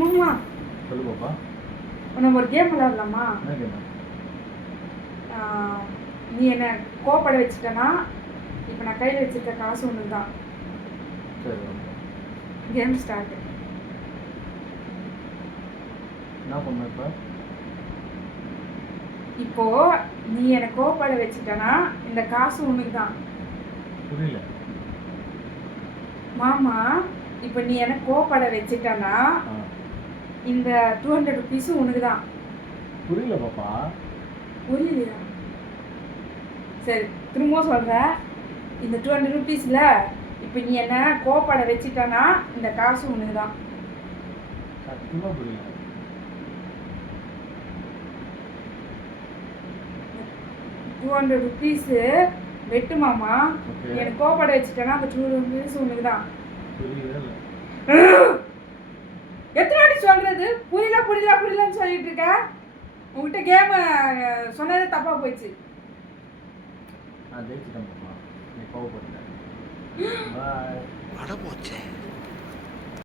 மாமா சொல்லு பாப்பா. நம்ம ஒரு கேம் விளையாடலாமா? என்ன கேம்? நீ என்ன கோப்பட வச்சுட்டனா இப்போ நான் கையில் வச்சிருக்க காசு ஒன்று தான். சரி ஓகே. Game start. என்ன பண்ண இப்போ நீ என்ன கோப்பட வச்சுட்டனா இந்த காசு உனக்கு தான். புரியல மாமா, இப்போ நீ என்ன கோப்பட வச்சுட்டனா இந்த 200 rupees உனக்கு தான். புரியல பாப்பா. புரியலையா? சரி திரும்பவும் சொல்கிறேன். இந்த 200 rupeesல இப்போ நீ என்ன கோப்பட வச்சுட்டனா இந்த காசு உனக்கு தான். சத்தியமா புரியல. 200 rupees வெட்டு மாமா. ஓகே. நீ எனக்கு கோப்பட வச்சுட்டனா அந்த 200 rupees உனக்கு தான். புரியல இல்ல. எத்தனை வாட்டி சொல்றது? புரியல புரியல புரியலன்னு சொல்லிட்டு இருக்க. உங்ககிட்ட கேம் சொன்னதே தப்பா போயிடுச்சு. நான் ஜெயிச்சிட்டேன் பாப்பா. நீ கோவப்பட்ட. பாய். அட போச்சே.